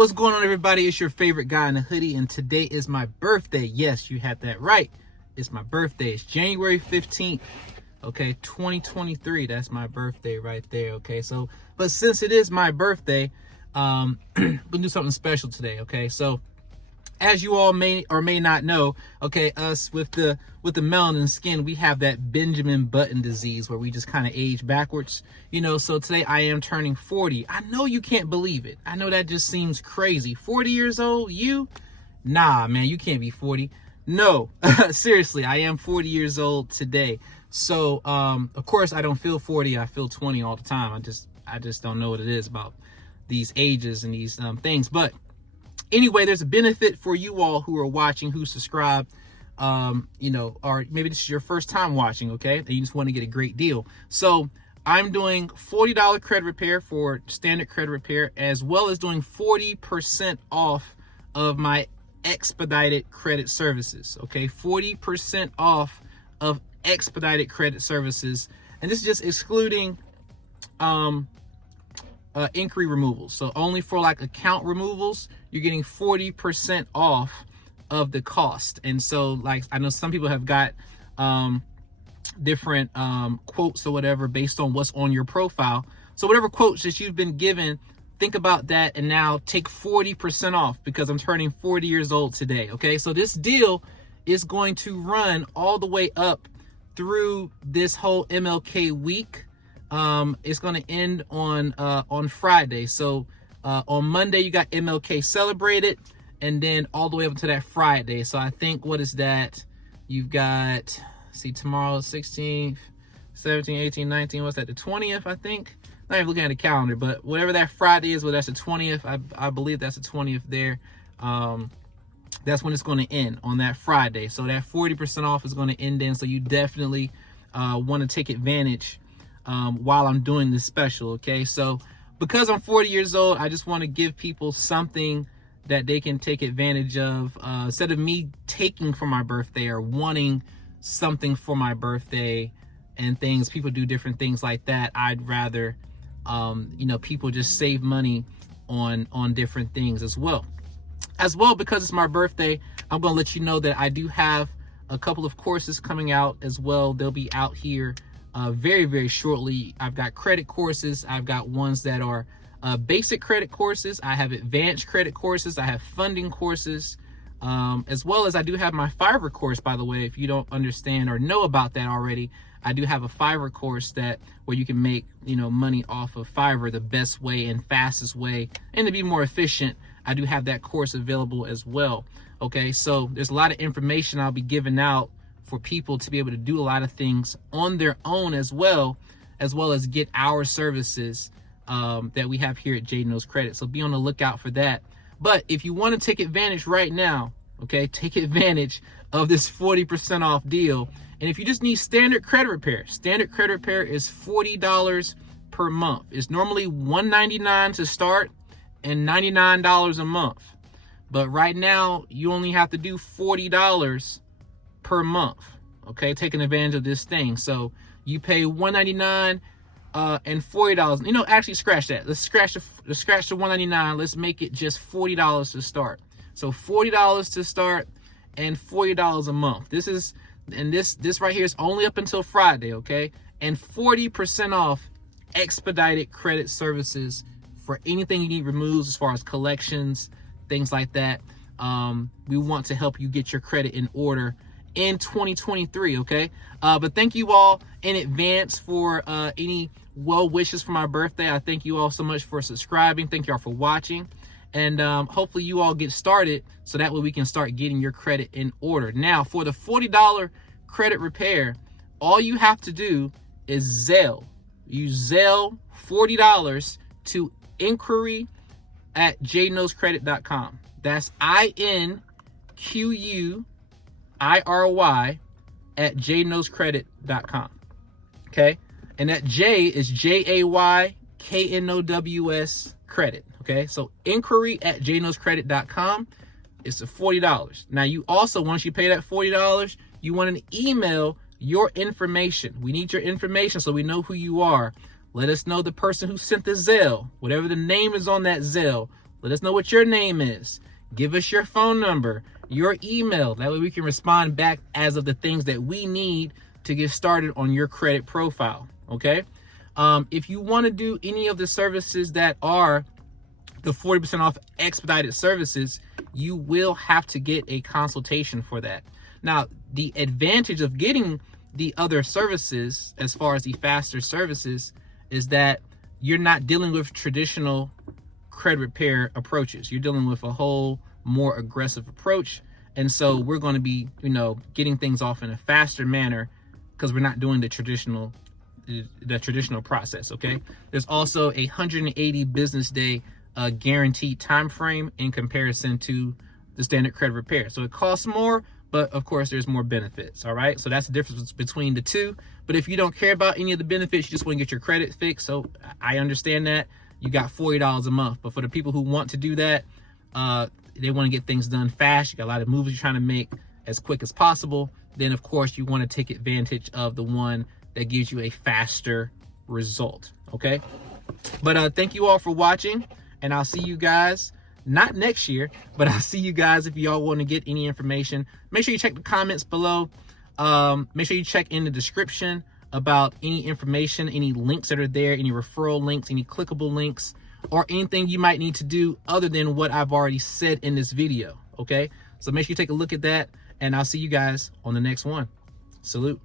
What's going on, everybody? It's your favorite guy in a hoodie, and today is my birthday. Yes, you had that right. It's my birthday. It's January 15th, okay, 2023. That's my birthday right there, okay? So, but since it is my birthday, we'll do something special today, okay? So, as you all may or may not know, okay, us with the melanin skin, we have that Benjamin Button disease where we just kind of age backwards, you know. So today I am turning 40. I know you can't believe it. I know that just seems crazy. 40 years old, you? Nah, man, you can't be 40. No, seriously, I am 40 years old today. So, of course, I don't feel 40. I feel 20 all the time. I just don't know what it is about these ages and these things, but anyway, there's a benefit for you all who are watching, who subscribe, you know, or maybe this is your first time watching, okay? And you just want to get a great deal. So I'm doing $40 credit repair for standard credit repair, as well as doing 40% off of my expedited credit services, okay? 40% off of expedited credit services. And this is just excluding inquiry removals. So only for like account removals, you're getting 40% off of the cost. And so, like, I know some people have got different quotes or whatever based on what's on your profile. So whatever quotes that you've been given, think about that and now take 40% off, because I'm turning 40 years old today, okay? So this deal is going to run all the way up through this whole MLK week. It's going to end on Friday. So on Monday you got MLK celebrated, and then all the way up to that Friday. So I think, what is that? You've got, see, tomorrow 16th, 17, 18, 19. What's that? The 20th, I think. Not even looking at the calendar, but whatever that Friday is, well, that's the 20th. I believe that's the 20th there. That's when it's going to end, on that Friday. So that 40% off is going to end in. So you definitely want to take advantage while I'm doing this special, okay? So because I'm 40 years old, I just want to give people something that they can take advantage of, instead of me taking for my birthday or wanting something for my birthday and things. People do different things like that. I'd rather, you know, people just save money on different things as well. Because it's my birthday, I'm going to let you know that I do have a couple of courses coming out as well. They'll be out here very, very shortly. I've got credit courses. I've got ones that are basic credit courses. I have advanced credit courses. I have funding courses, as well as I do have my Fiverr course, by the way. If you don't understand or know about that already, I do have a Fiverr course where you can make, you know, money off of Fiverr the best way and fastest way, and to be more efficient. I do have that course available as well. Okay, so there's a lot of information I'll be giving out for people to be able to do a lot of things on their own, as well as get our services that we have here at J Knows Credit. So be on the lookout for that. But if you want to take advantage right now, okay, take advantage of this 40% off deal. And if you just need standard credit repair is $40 per month. It's normally $199 to start and $99 a month. But right now, you only have to do $40 per month, okay, taking advantage of this thing. So you pay $199 and $40. You know, actually scratch that. Let's scratch the $199. Let's make it just $40 to start. So $40 to start and $40 a month. This right here is only up until Friday, okay? And 40% off expedited credit services for anything you need removed, as far as collections, things like that. We want to help you get your credit in order in 2023, okay? But thank you all in advance for any well wishes for my birthday. I thank you all so much for subscribing. Thank you all for watching. And hopefully you all get started, so that way we can start getting your credit in order. Now, for the $40 credit repair, all you have to do is Zelle. You Zelle $40 to inquiry@jknowscredit.com. That's INQUIRY@jknowscredit.com. Okay? And that J is JAYKNOWS credit. Okay? So inquiry@jknowscredit.com. It's $40. Now, you also, once you pay that $40, you want to email your information. We need your information so we know who you are. Let us know the person who sent the Zelle, whatever the name is on that Zelle. Let us know what your name is. Give us your phone number, your email. That way we can respond back as of the things that we need to get started on your credit profile, okay? If you want to do any of the services that are the 40% off expedited services, you will have to get a consultation for that. Now, the advantage of getting the other services, as far as the faster services, is that you're not dealing with traditional credit repair approaches. You're dealing with a whole more aggressive approach. And so we're going to be, getting things off in a faster manner because we're not doing the traditional process, okay? There's also a 180 business day guaranteed time frame in comparison to the standard credit repair. So it costs more, but of course there's more benefits, all right? So that's the difference between the two. But if you don't care about any of the benefits, you just want to get your credit fixed, so I understand that. You got $40 a month. But for the people who want to do that, they want to get things done fast. You got a lot of moves you're trying to make as quick as possible. Then of course you want to take advantage of the one that gives you a faster result, okay? But thank you all for watching, and I'll see you guys, not next year, but I'll see you guys if y'all want to get any information. Make sure you check the comments below. Make sure you check in the description about any information, any links that are there, any referral links, any clickable links, or anything you might need to do other than what I've already said in this video, okay? So make sure you take a look at that, and I'll see you guys on the next one. Salute.